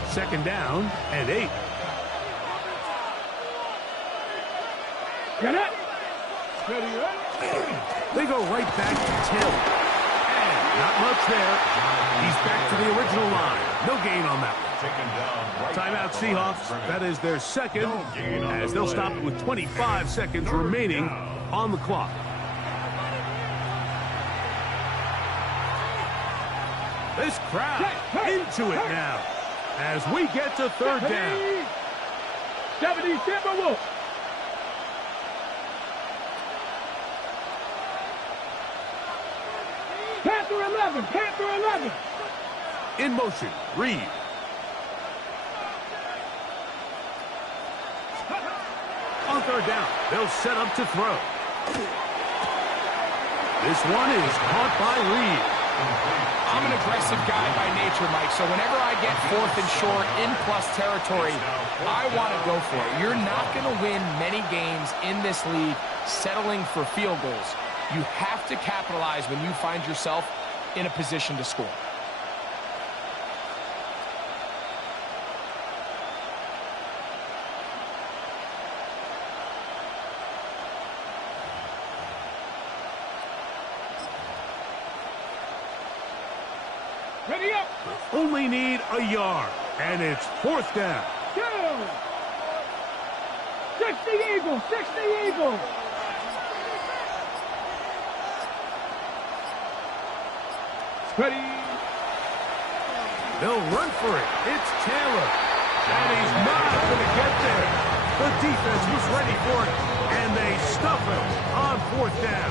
Second down and 8. Get it. They go right back to Taylor. And not much there. He's back to the original line. No gain on that one. Timeout Seahawks. That is their second, as they'll stop it with 25 seconds remaining on the clock. This crowd into it now as we get to third down. 70 Timberwolves. Panther 11, Panther 11. In motion, Reed. On third down, they'll set up to throw. This one is caught by Reed. I'm an aggressive guy by nature, Mike, so whenever I get fourth and short in plus territory, I want to go for it. You're not going to win many games in this league settling for field goals. You have to capitalize when you find yourself in a position to score. Ready up. Only need a yard, and it's fourth down. 60 Eagles, 60 Eagles. Ready. They'll run for it. It's Taylor. And he's not going to get there. The defense was ready for it, and they stuff him on fourth down.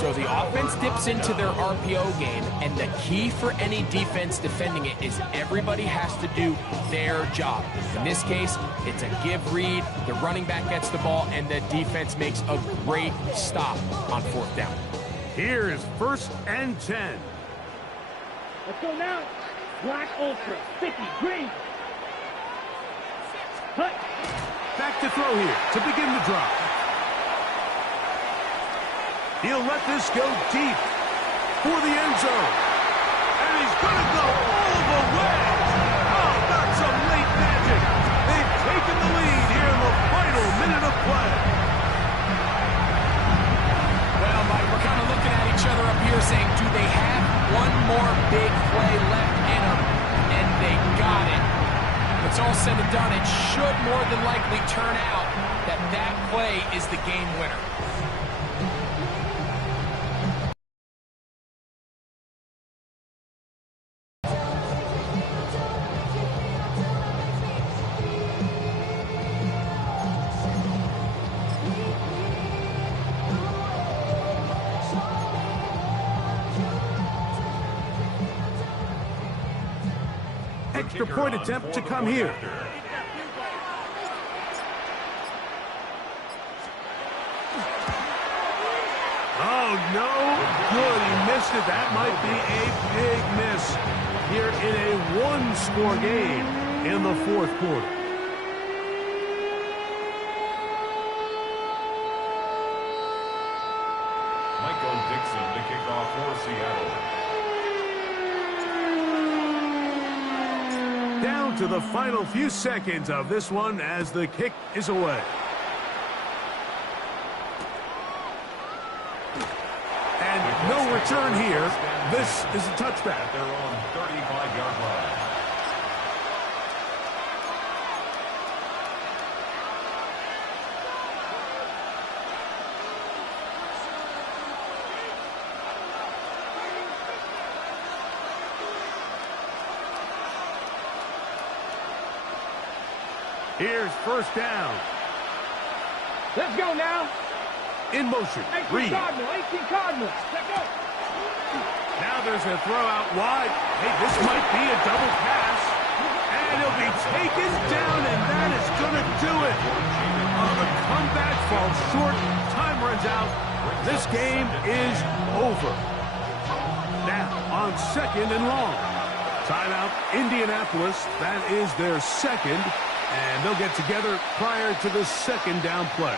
So the offense dips into their RPO game, and the key for any defense defending it is everybody has to do their job. In this case, it's a give read, the running back gets the ball, and the defense makes a great stop on fourth down. Here is first and 10. Let's go now. Black Ultra, 50, green. Hut. Back to throw here to begin the drive. He'll let this go deep for the end zone. And he's going to go all the way. Oh, not some late magic. They've taken the lead here in the final minute of play. probably turn out that that play is the game winner. Extra point attempt to come here. Oh, no good. He missed it. That might be a big miss here in a one-score game in the fourth quarter. Michael Dixon to kick off for Seattle. Down to the final few seconds of this one as the kick is away. And no return here. This is a touchback. They're on 35-yard line. Here's first down. Let's go now. In motion. 18 Reed. Cardinals. Let's go. Now there's a throw out wide. Hey, this might be a double pass. And he'll be taken down, and that is going to do it. The comeback falls short. Time runs out. This game is over. Now on second and long. Timeout, Indianapolis. That is their second. And they'll get together prior to the second down play.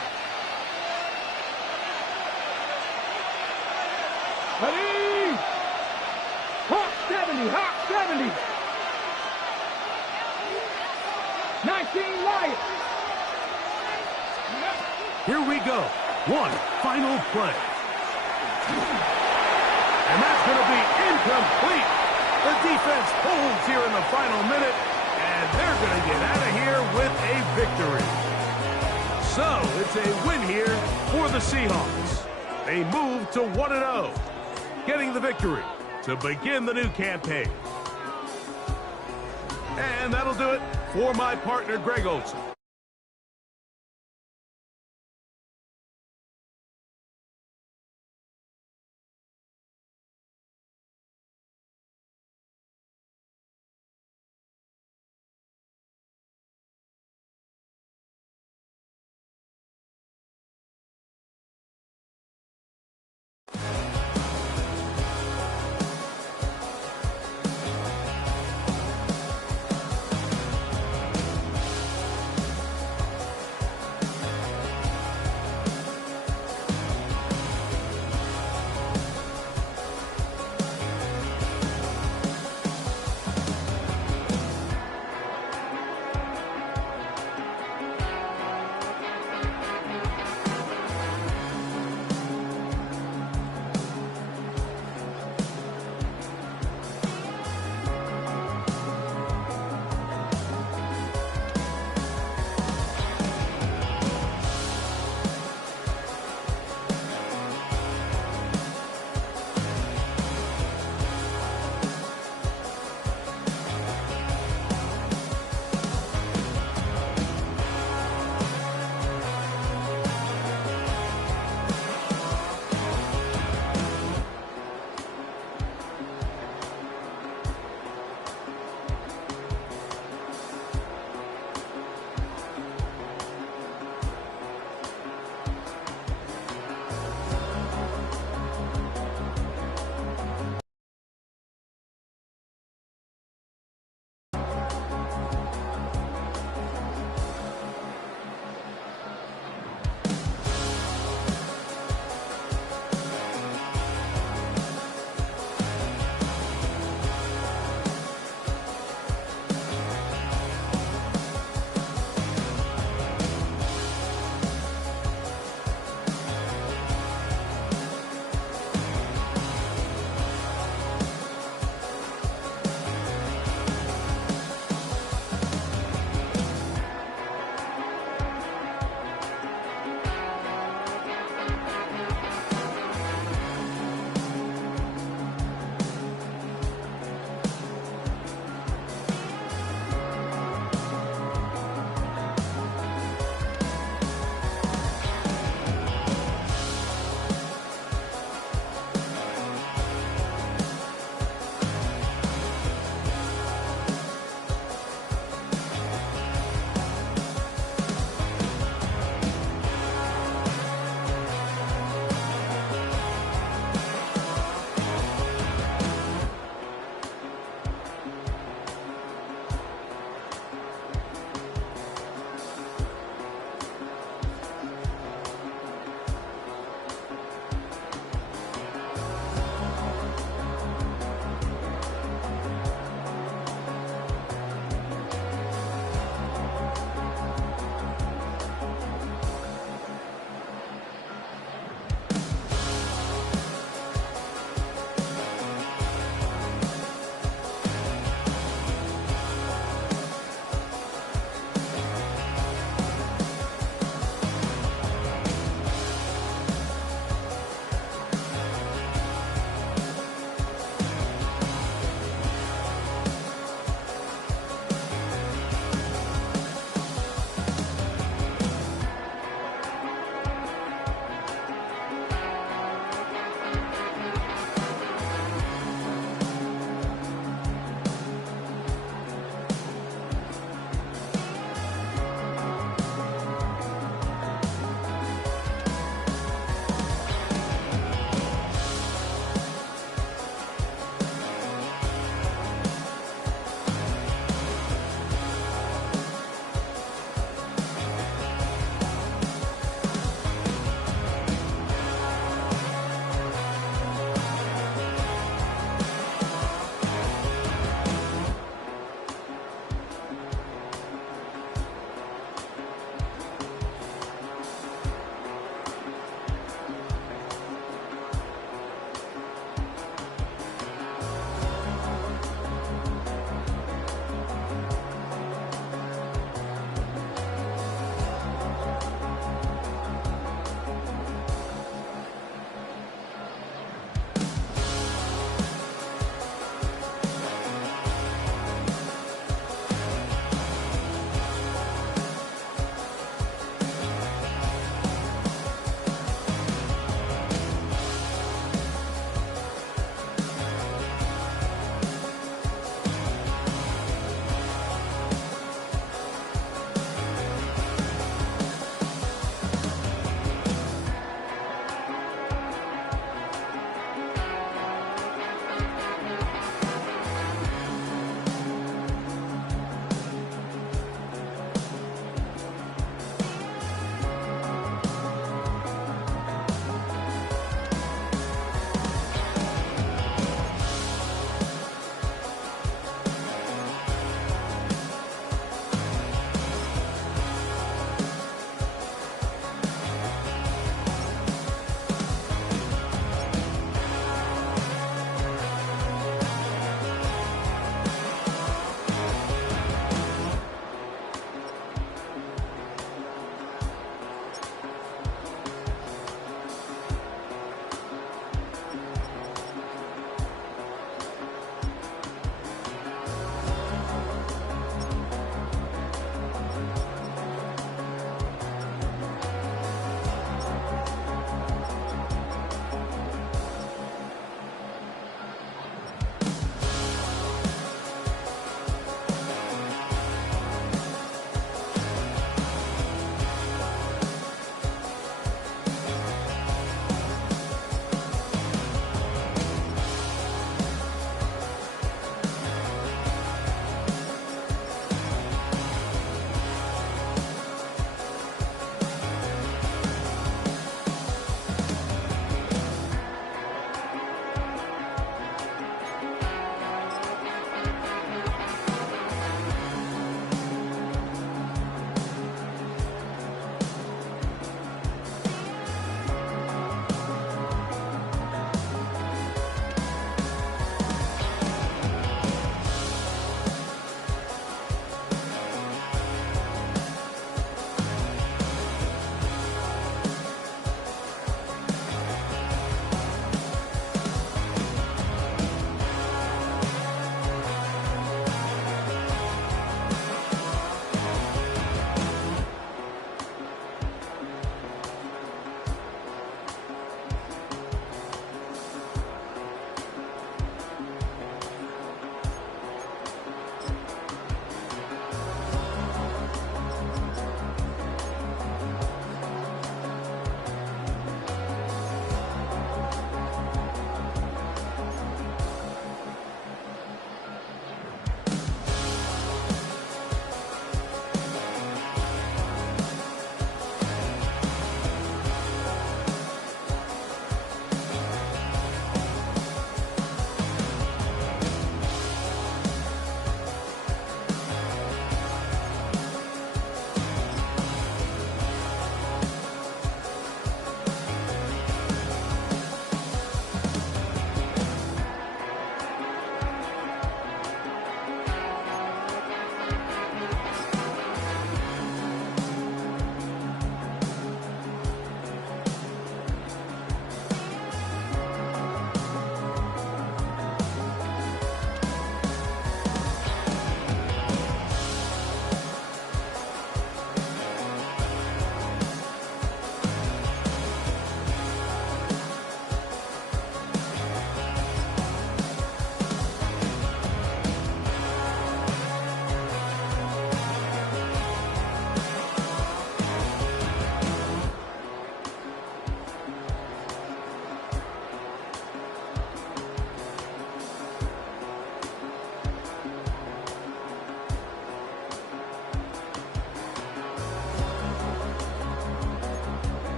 Ready? Hawk 70, Hawk 70. 19 Lions. Here we go. One final play. And that's going to be incomplete. The defense holds here in the final minute. And they're going to get out of here with a victory. So, it's a win here for the Seahawks. They move to 1-0, getting the victory to begin the new campaign. And that'll do it for my partner, Greg Olson.